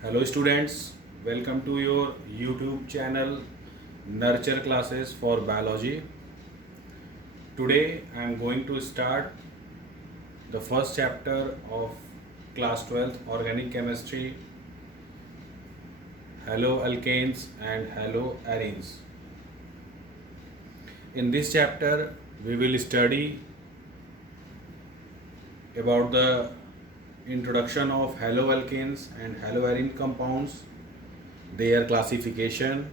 Hello students, welcome to your YouTube channel Nurture Classes for Biology. Today I am going to start the first chapter of class 12th Organic Chemistry, haloalkanes and haloarenes. In this chapter we will study about the introduction of haloalkanes and haloarene compounds, their classification,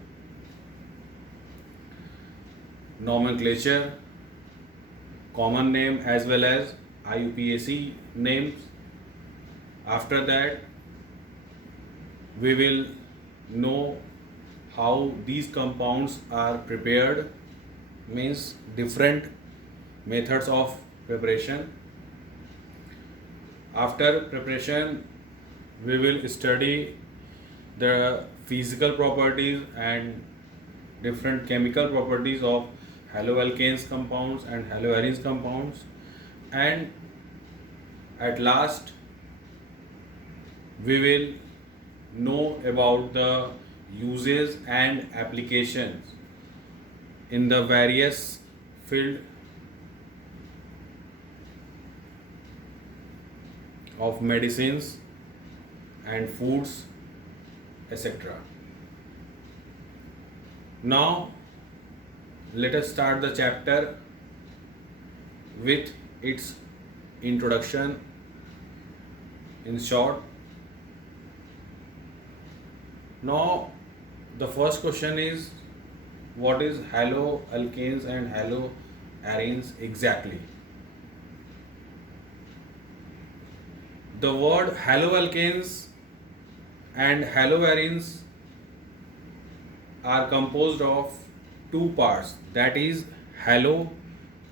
nomenclature, common name as well as IUPAC names. After that, we will know how these compounds are prepared, means different methods of preparation. After preparation, we will study the physical properties and different chemical properties of haloalkanes compounds and haloarenes compounds, and at last we will know about the uses and applications in the various field of medicines and foods, etc. Now let us start the chapter with its introduction in short. Now the first question is, what is haloalkanes and haloarenes exactly? The word haloalkanes and haloarenes are composed of two parts, that is halo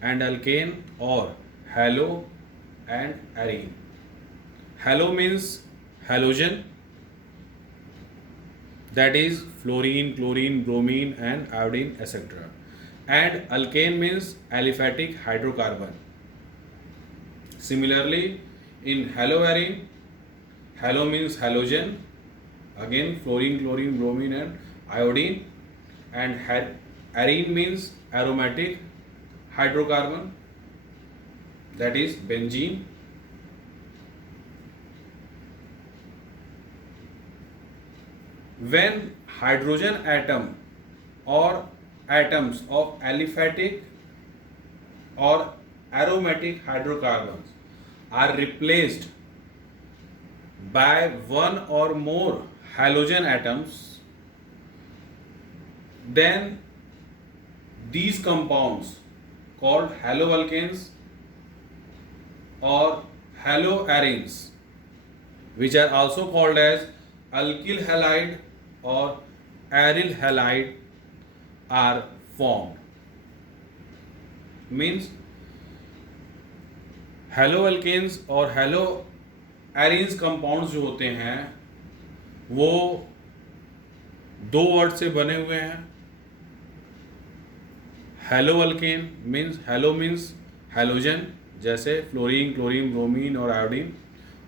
and alkane or halo and arene. Halo means halogen, that is fluorine, chlorine, bromine and iodine, etc. And alkane means aliphatic hydrocarbon. Similarly, in haloarene, halo means halogen, again fluorine, chlorine, bromine and iodine, and arene means aromatic hydrocarbon, that is benzene. When hydrogen atom or atoms of aliphatic or aromatic hydrocarbons are replaced by one or more halogen atoms, then these compounds called haloalkanes or haloarenes, which are also called as alkyl halide or aryl halide, are formed. Means haloalkanes और haloarenes compounds जो होते हैं वो दो word से बने हुए हैं. हेलोअल्केन मीन्स हेलोजन, जैसे फ्लोरीन, क्लोरीन, ब्रोमीन और आयोडीन,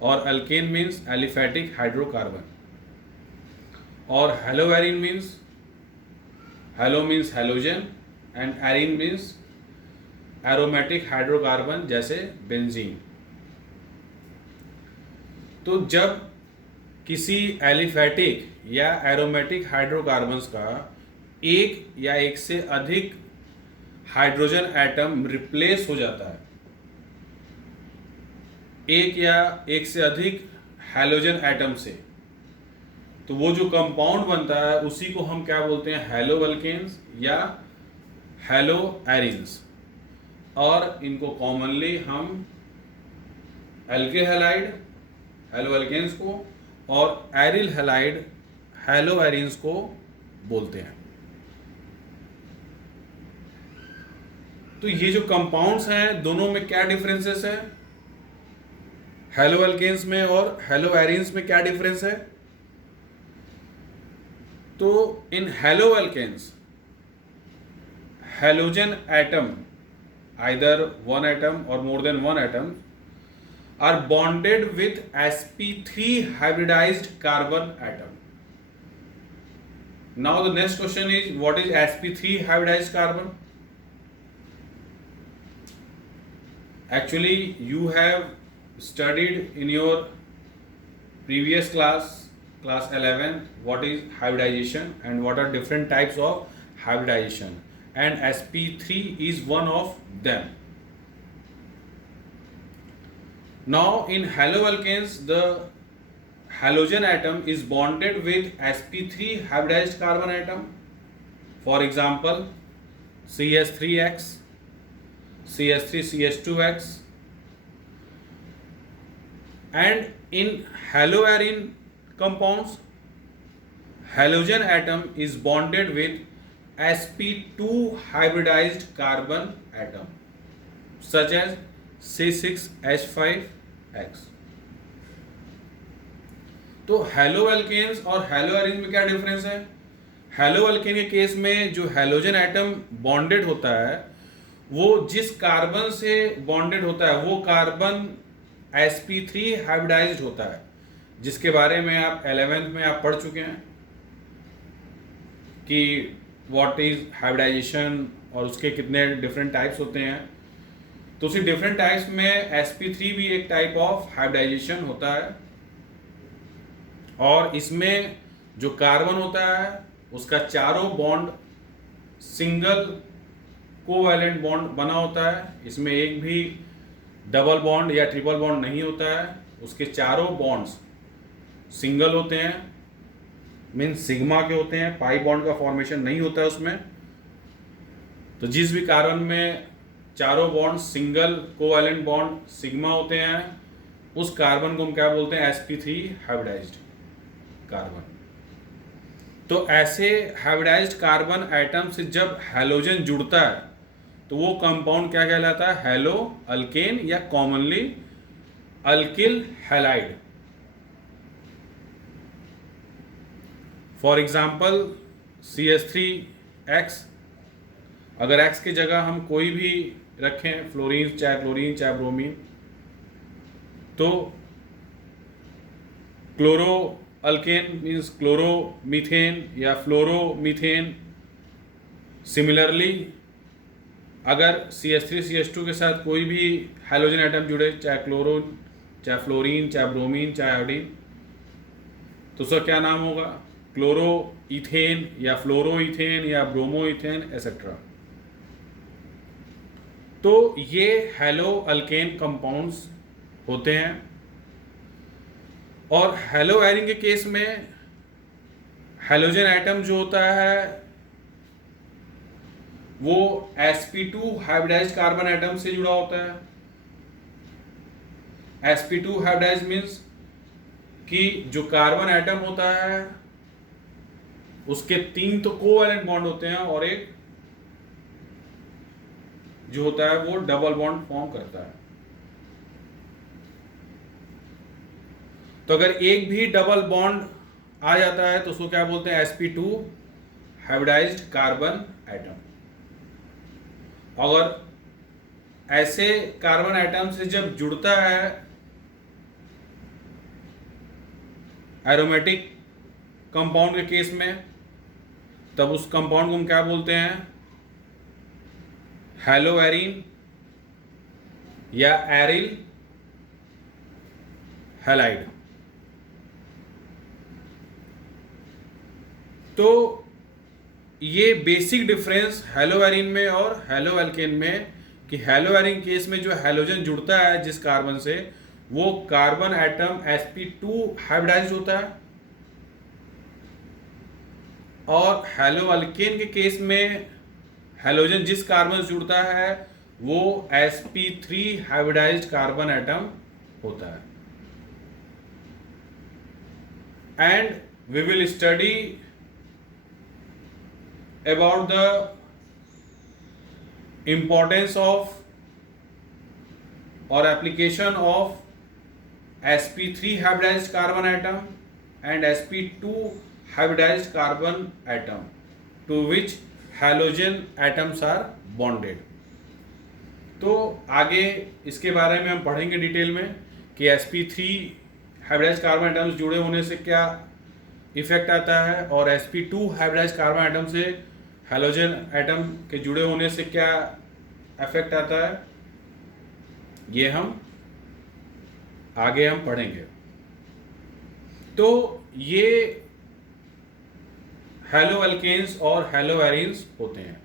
और अल्केन मीन्स एलिफैटिक हाइड्रोकार्बन, और haloarene means halogen and arene means aromatic hydrocarbon, जैसे बेंजीन. तो जब किसी एलिफैटिक या एरोमेटिक हाइड्रोकार्बन्स का एक या एक से अधिक हाइड्रोजन एटम रिप्लेस हो जाता है एक या एक से अधिक हैलोजन एटम से, तो वो जो कंपाउंड बनता है उसी को हम क्या बोलते हैं, हेलोअल्केन्स या हेलोएरीन्स. और इनको कॉमनली हम एल्किल हैलाइड हेलोअल्केन्स को और एरिल हैलाइड हेलोएरीन्स को बोलते हैं. तो ये जो कंपाउंड्स हैं दोनों में क्या डिफरेंसेस है, हेलोअल्केन्स में और हेलोएरीन्स में क्या डिफरेंस है? तो इन हेलोअल्केन्स halogen atom, either one atom or more than one atom, are bonded with sp3 hybridized carbon atom. Now the next question is, what is sp3 hybridized carbon? Actually, you have studied in your previous class 11, what is hybridization and what are different types of hybridization, and sp3 is one of them. Now in haloalkanes, the halogen atom is bonded with sp3 hybridized carbon atom. For example, cs3x, cs3ch2x. And in haloarine compounds, halogen atom is bonded with sp2 hybridized carbon atom, such as C6H5X. तो हेलोअल्केन्स और हेलोअरीन में क्या difference है? हेलोअल्केन के case में जो halogen atom bonded होता है, वो जिस कार्बन से बॉन्डेड होता है वो कार्बन sp3 हाइब्रिडाइज्ड होता है, जिसके बारे में आप 11th में आप पढ़ चुके हैं कि व्हाट इज हाइब्रिडाइजेशन और उसके कितने डिफरेंट टाइप्स होते हैं. तो उसी डिफरेंट टाइप्स में sp3 भी एक टाइप ऑफ हाइब्रिडाइजेशन होता है, और इसमें जो कार्बन होता है उसका चारों बॉन्ड सिंगल कोवैलेंट बॉन्ड बना होता है. इसमें एक भी डबल बॉन्ड या ट्रिपल बॉन्ड नहीं होता है. उसके चारों बॉन्ड्स सिंगल होते हैं, मीन्स सिग्मा के होते हैं. पाई बॉन्ड का फॉर्मेशन नहीं होता है उसमें. तो जिस भी कार्बन में चारों bond single covalent bond sigma होते हैं, उस कार्बन को हम क्या बोलते हैं? sp3 hybridised carbon. तो ऐसे हाइब्रिडाइज्ड कार्बन एटम से जब हैलोजन जुड़ता है तो वो कंपाउंड क्या कहलाता है? हेलो अल्केन या commonly alkyl halide. For example CH3X, अगर X की जगह हम कोई भी रखें, फ्लोरीन चाहे क्लोरीन चाहे ब्रोमीन, तो क्लोरो अल्केन मीन्स क्लोरोमीथेन या फ्लोरोमीथेन. सिमिलरली अगर CH3CH2 के साथ कोई भी हैलोजन एटम जुड़े, चाहे क्लोरो चाहे फ्लोरीन चाहे ब्रोमीन चाहे आयोडीन, तो उसका क्या नाम होगा? क्लोरो इथेन या फ्लोरो इथेन या ब्रोमो इथेन एसेट्रा. तो ये हेलो अल्केन कंपाउंड्स होते हैं. और हेलो एरिन के केस में हैलोजन एटम जो होता है वो sp2 हाइब्रिडाइज्ड कार्बन एटम से जुड़ा होता है. sp2 हाइब्रिडाइज्ड मीन्स कि जो कार्बन एटम होता है उसके 3 तो कोवैलेंट बॉन्ड होते हैं और एक जो होता है वो डबल बॉन्ड फॉर्म करता है. तो अगर एक भी डबल बॉन्ड आ जाता है तो उसको क्या बोलते हैं? sp2 hybridised carbon atom. अगर ऐसे कार्बन एटम से जब जुड़ता है एरोमेटिक कंपाउंड के केस में, तब उस कंपाउंड को हम क्या बोलते हैं? हेलो एरीन या एरिल हैलाइड. तो ये बेसिक डिफरेंस हेलो एरीन में और हेलो एल्केन में, कि हेलो एरीन केस में जो हैलोजन जुड़ता है जिस कार्बन से, वो कार्बन एटम sp2 हाइब्रिडाइज्ड होता है, और हेलो अल्केन के केस में हैलोजन जिस कार्बन से जुड़ता है वो sp3 हाइब्रिडाइज्ड कार्बन एटम होता है. And we will study about the importance of or application of sp3 hybridized carbon atom and sp2 hybridized carbon atom to which halogen atoms are bonded. तो आगे इसके बारे में हम पढ़ेंगे डिटेल में कि sp3 हाइब्रिडाइज्ड कार्बन एटम्स जुड़े होने से क्या इफेक्ट आता है और sp2 हाइब्रिडाइज्ड कार्बन एटम से हैलोजन एटम के जुड़े होने से क्या इफेक्ट आता है, ये हम आगे हम पढ़ेंगे। तो ये हैलो एल्केन्स और हैलो एरीन्स होते हैं।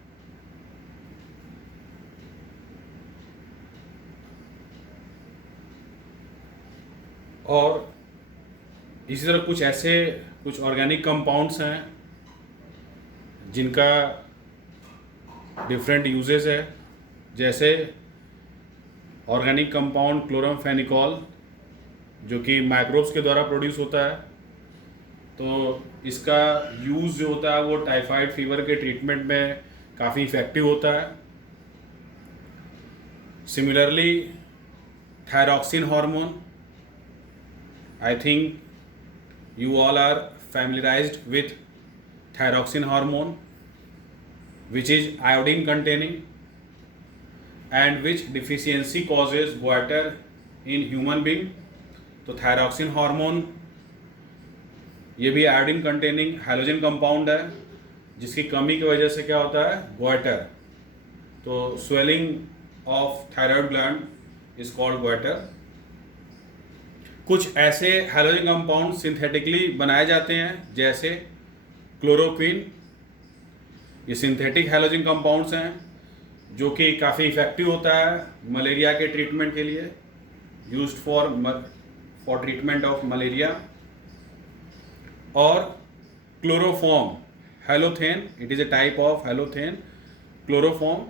और इसी तरह कुछ ऑर्गेनिक कंपाउंड्स हैं जिनका डिफरेंट यूजेस है, जैसे ऑर्गेनिक कंपाउंड क्लोरामफेनिकॉल जो कि माइक्रोब्स के द्वारा प्रोड्यूस होता है। तो इसका यूज़ जो होता है वो टाइफाइड फीवर के ट्रीटमेंट में काफ़ी इफ़ेक्टिव होता है। Similarly thyroxine hormone, I think you all are familiarized with thyroxine hormone, which is iodine containing and which deficiency causes goiter in human being। तो थायरॉक्सिन हार्मोन ये भी आयोडीन कंटेनिंग हैलोजन कंपाउंड है, जिसकी कमी की वजह से क्या होता है, गोइटर। तो swelling of thyroid gland is called goitre. कुछ ऐसे हैलोजन कंपाउंड सिंथेटिकली बनाए जाते हैं जैसे क्लोरोक्विन। ये सिंथेटिक हैलोजन कंपाउंड्स हैं जो कि काफ़ी इफ़ेक्टिव होता है मलेरिया के ट्रीटमेंट के लिए, used for treatment of malaria. और chloroform halothane, it is a type of halothane chloroform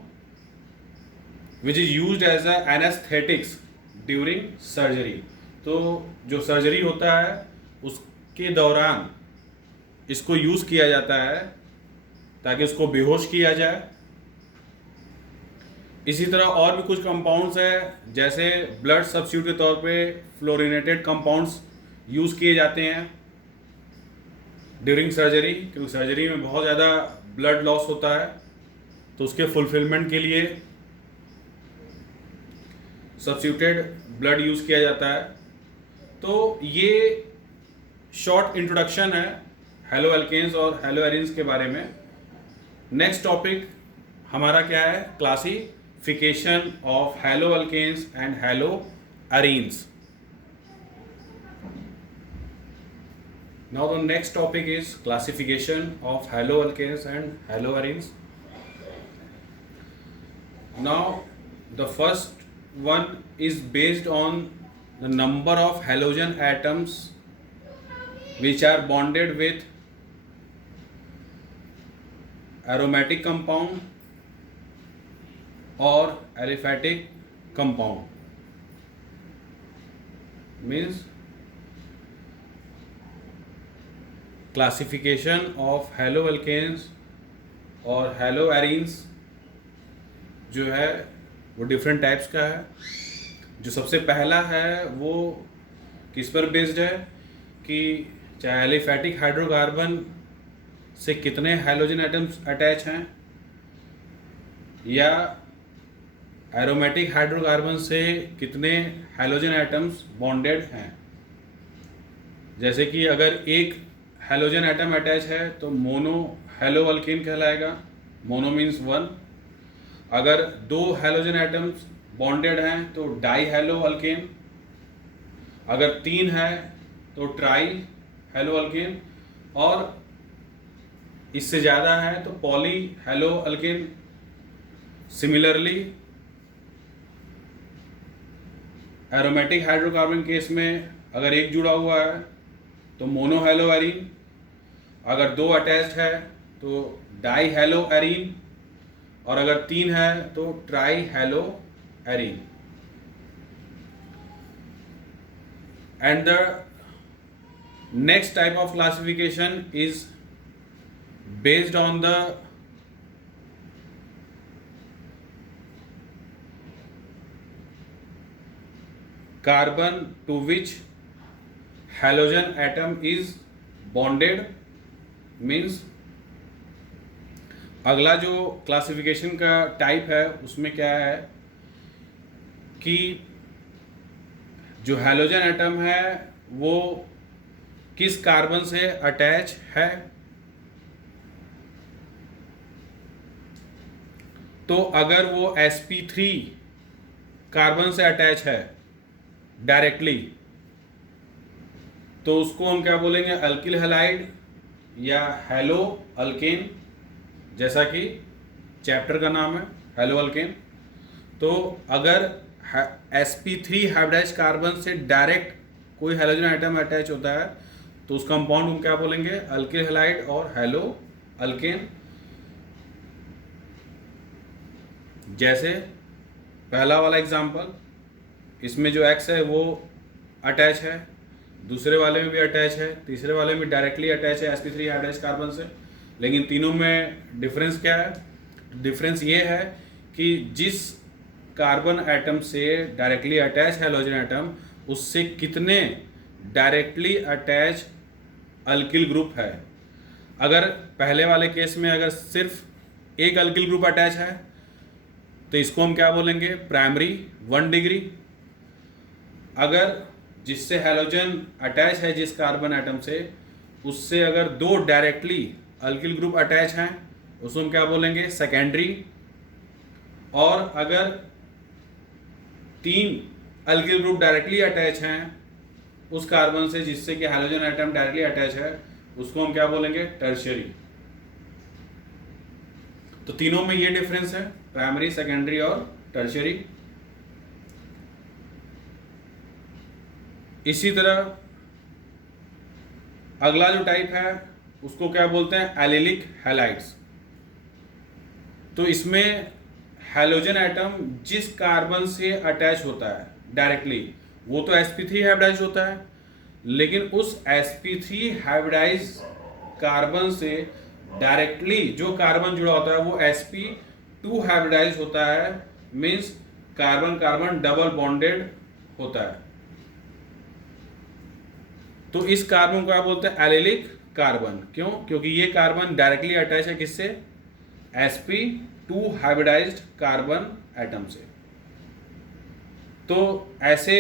which is used as a anaesthetics during surgery. तो जो सर्जरी होता है उसके दौरान इसको यूज़ किया जाता है ताकि उसको बेहोश किया जाए। इसी तरह और भी कुछ कंपाउंड्स हैं, जैसे ब्लड सब्स्टिट्यूट के तौर पे फ्लोरिनेटेड कंपाउंड्स यूज़ किए जाते हैं ड्यूरिंग सर्जरी, क्योंकि सर्जरी में बहुत ज़्यादा ब्लड लॉस होता है। तो उसके फुलफिलमेंट के लिए सब्स्टिट्यूटेड ब्लड यूज़ किया जाता है। तो ये शॉर्ट इंट्रोडक्शन है हैलो एल्केन्स और हैलो एरीन्स के बारे में। नेक्स्ट टॉपिक हमारा क्या है, classification of haloalkanes and haloarenes. Now the next topic is classification of haloalkanes and haloarenes. Now the first one is based on the number of halogen atoms which are bonded with aromatic compound or aliphatic compound, means classification of haloalkanes और haloarenes जो है वो different types का है। जो सबसे पहला है वो किस पर बेस्ड है कि चाहे एलिफैटिक हाइड्रोकार्बन से कितने हाइड्रोजन एटम्स अटैच हैं या एरोमेटिक हाइड्रोकार्बन से कितने हाइड्रोजन एटम्स बॉन्डेड हैं। जैसे कि अगर एक हाइड्रोजन एटम अटैच है तो मोनो हैलो अल्केन कहलाएगा, मोनो मीन्स वन। अगर दो हैलोजन एटम्स बॉन्डेड हैं तो डाई हैलो अल्केन। अगर तीन है तो ट्राई हैलो अल्केन, और इससे ज़्यादा है तो poly hello alkane. Similarly aromatic hydrocarbon case में अगर एक जुड़ा हुआ है तो मोनो हैलो एरीन, अगर दो अटैच्ड है तो डाई हैलो एरीन, और अगर तीन है तो trihaloarene. And the next type of classification is based on the carbon to which halogen atom is bonded. Means अगला जो क्लासिफिकेशन का टाइप है उसमें क्या है कि जो हैलोजन एटम है वो किस कार्बन से अटैच है? तो अगर वो sp3 कार्बन से अटैच है डायरेक्टली, तो उसको हम क्या बोलेंगे? अल्किल हैलाइड या हेलो अल्केन, जैसा कि चैप्टर का नाम है हेलो अल्केन। तो अगर sp3 हाइब्रिडाइज्ड कार्बन से डायरेक्ट कोई हैलोजन आइटम अटैच होता है तो उस कंपाउंड को क्या बोलेंगे? अल्किल हैलाइड और हेलो अल्केन। जैसे पहला वाला एग्जांपल, इसमें जो X है वो अटैच है, दूसरे वाले में भी अटैच है, तीसरे वाले में डायरेक्टली अटैच है sp3 हाइब्रिडाइज्ड कार्बन से। लेकिन तीनों में डिफरेंस क्या है? डिफरेंस ये है कि जिस कार्बन एटम से डायरेक्टली अटैच हैलोजन एटम, उससे कितने डायरेक्टली अटैच अल्किल ग्रुप है। अगर पहले वाले केस में अगर सिर्फ एक अल्किल ग्रुप अटैच है तो इसको हम क्या बोलेंगे? Primary 1 degree. अगर जिससे हैलोजन अटैच है जिस कार्बन एटम से, उससे अगर 2 डायरेक्टली अल्किल ग्रुप अटैच हैं उसको हम क्या बोलेंगे? सेकेंडरी। और अगर 3 अल्किल ग्रुप डायरेक्टली अटैच हैं उस कार्बन से जिससे कि हैलोजन एटम डायरेक्टली अटैच है, उसको हम क्या बोलेंगे? टर्शियरी। तो तीनों में ये डिफरेंस है, प्राइमरी, सेकेंडरी और टर्शियरी। इसी तरह अगला जो टाइप है उसको क्या बोलते हैं? Allylic halides. तो इसमें हैलोजन एटम जिस कार्बन से अटैच होता है डायरेक्टली, वो तो sp3 हाइब्रिडाइज होता है, लेकिन उस sp3 हाइब्रिडाइज कार्बन से डायरेक्टली जो कार्बन जुड़ा होता है वो sp2 हाइब्रिडाइज होता है। Means carbon carbon double bonded होता है। तो इस कार्बन को क्या बोलते हैं? Allylic carbon. क्यों? क्योंकि ये कार्बन डायरेक्टली अटैच है किससे? sp2 हाइब्रिडाइज्ड कार्बन एटम से। तो ऐसे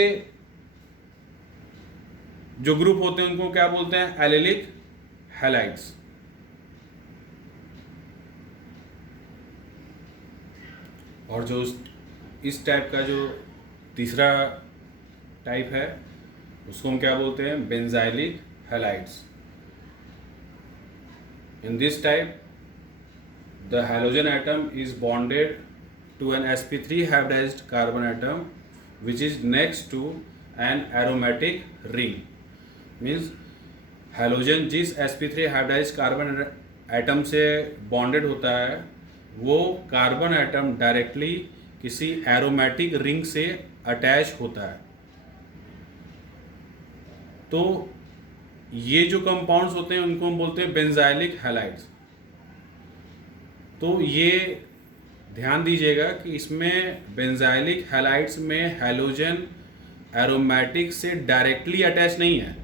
जो ग्रुप होते हैं उनको क्या बोलते हैं? Allylic halides. और जो इस टाइप का जो तीसरा टाइप है उसको हम क्या बोलते हैं? Benzylic halides. In this type, the halogen atom is bonded to an sp3 hybridized carbon atom which is next to an aromatic ring. Means halogen जिस sp3 हाइब्रिडाइज्ड कार्बन एटम से बॉन्डेड होता है वो कार्बन एटम डायरेक्टली किसी aromatic ring से attach होता है। तो ये जो कंपाउंड्स होते हैं उनको हम बोलते हैं बेंजाइलिक हैलाइड्स। तो ये ध्यान दीजिएगा कि इसमें बेंजाइलिक हैलाइड्स में हैलोजन एरोमेटिक से डायरेक्टली अटैच नहीं है।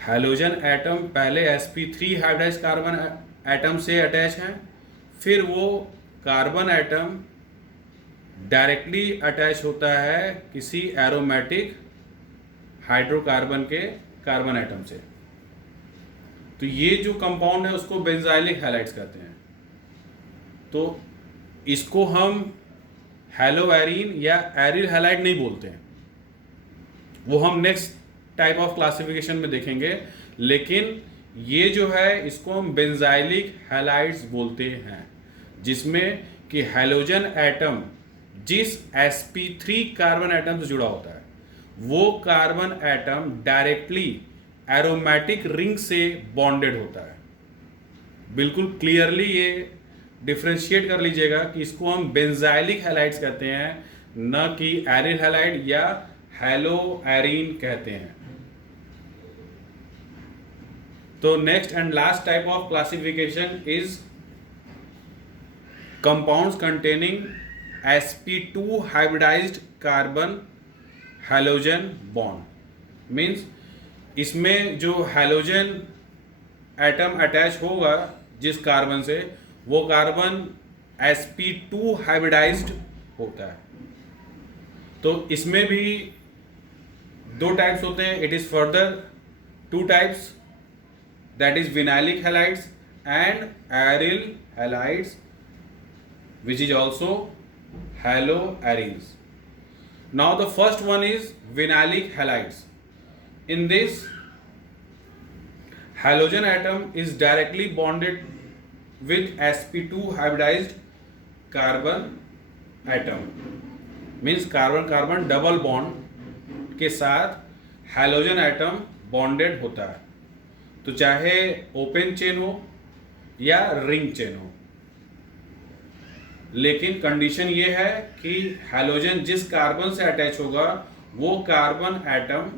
हैलोजन एटम पहले sp3 हाइब्रिडाइज्ड कार्बन एटम से अटैच है, फिर वो कार्बन एटम डायरेक्टली अटैच होता है किसी एरोमेटिक हाइड्रोकार्बन के कार्बन एटम से। तो ये जो कंपाउंड है उसको बेंजाइलिक हैलाइड्स कहते हैं। तो इसको हम हेलो एरीन या एरिल हैलाइड नहीं बोलते हैं, वो हम नेक्स्ट टाइप ऑफ क्लासिफिकेशन में देखेंगे। लेकिन ये जो है इसको हम बेंजाइलिक हैलाइड्स बोलते हैं, जिसमें कि हैलोजन एटम जिस sp3 कार्बन एटम से जुड़ा होता है वो carbon atom directly aromatic ring से बॉन्डेड होता है। बिल्कुल क्लियरली ये डिफ्रेंशिएट कर लीजिएगा कि इसको हम बेंजाइलिक हैलाइड्स कहते हैं, न कि एरिल हैलाइड या हेलो एरीन कहते हैं। तो next and last type of classification is compounds containing sp2 hybridised carbon halogen bond. Means इसमें जो हैलोजन एटम अटैच होगा जिस कार्बन से, वो कार्बन sp2 हाइब्रिडाइज्ड होता है। तो इसमें भी दो टाइप्स होते हैं. It is further two types, that is vinylic halides and aryl halides which is also haloarenes. Now the first one is vinylic halides. In this, halogen atom is directly bonded with sp2 hybridized carbon atom. Means carbon carbon double bond के साथ halogen atom bonded होता है. तो चाहे open chain हो या ring chain हो, लेकिन कंडीशन ये है कि हैलोजन जिस कार्बन से अटैच होगा वो कार्बन एटम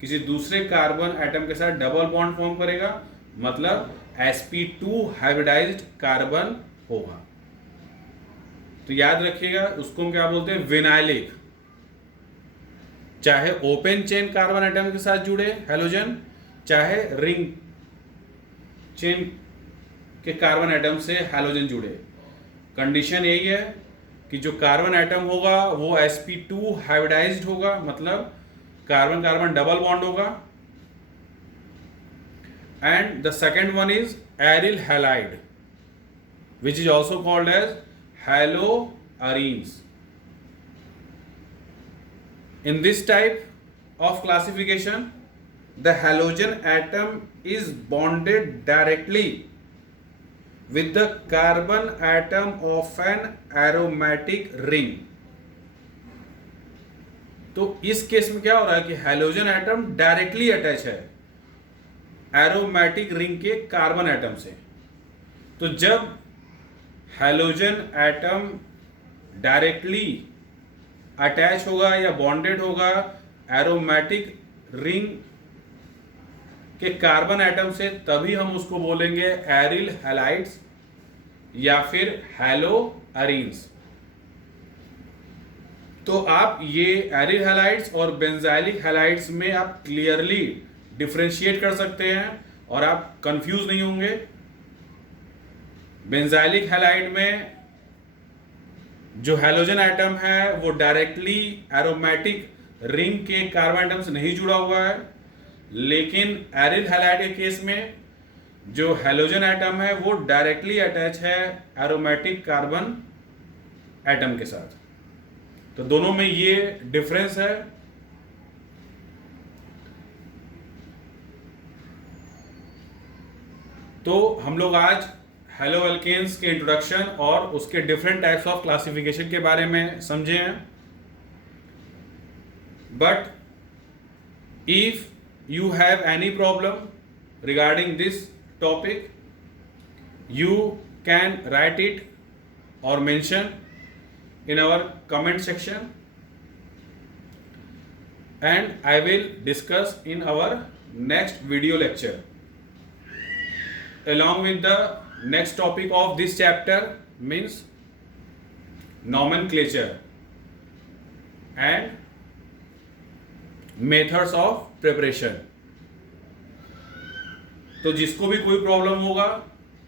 किसी दूसरे कार्बन एटम के साथ डबल बॉन्ड फॉर्म करेगा, मतलब sp2 हाइब्रिडाइज्ड कार्बन होगा. तो याद रखिएगा, उसको हम क्या बोलते हैं, विनाइलिक. चाहे ओपन चेन कार्बन एटम के साथ जुड़े हैलोजन, चाहे रिंग चेन के कार्बन एटम से हैलोजन जुड़े, कंडीशन यही है कि जो कार्बन एटम होगा वो sp2 हाइब्रिडाइज्ड होगा, मतलब कार्बन कार्बन डबल बॉन्ड होगा. And the second one is aryl halide which is also called as haloarenes. In this type of classification, the halogen atom is bonded directly with the carbon atom of an aromatic ring. तो इस case में क्या हो रहा है कि halogen atom directly attach है aromatic ring के कार्बन एटम से. तो जब हैलोजन एटम डायरेक्टली अटैच होगा या बॉन्डेड होगा एरोमेटिक रिंग के कार्बन एटम से, तभी हम उसको बोलेंगे एरिल हैलाइड्स या फिर हैलोअरीन्स. तो आप ये एरिल हैलाइड्स और बेंजाइलिक हैलाइड्स में आप क्लियरली डिफरेंशिएट कर सकते हैं और आप कंफ्यूज नहीं होंगे. बेंजाइलिक हैलाइड में जो हैलोजन एटम है वो डायरेक्टली एरोमेटिक रिंग के कार्बन एटम से नहीं जुड़ा हुआ है, लेकिन एरिल हैलाइड के केस में जो हैलोजन एटम है वो डायरेक्टली अटैच है एरोमेटिक कार्बन एटम के साथ. तो दोनों में ये डिफरेंस है. तो हम लोग आज हेलो एल्केन्स के इंट्रोडक्शन और उसके डिफरेंट टाइप्स ऑफ क्लासिफिकेशन के बारे में समझे हैं. But if you have any problem regarding this topic, you can write it or mention in our comment section, and I will discuss in our next video lecture along with the next topic of this chapter, means nomenclature and methods of preparation. तो जिसको भी कोई problem होगा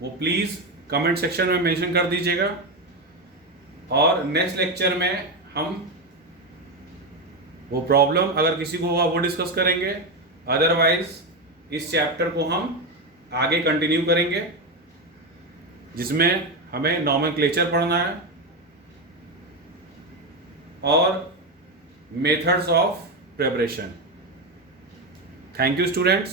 वो please comment section में mention कर दीजिएगा, और नेक्स्ट लेक्चर में हम वो प्रॉब्लम अगर किसी को होगा वो डिस्कस करेंगे. अदरवाइज इस चैप्टर को हम आगे कंटिन्यू करेंगे जिसमें हमें नॉमेनक्लेचर पढ़ना है और methods of preparation. Thank you students.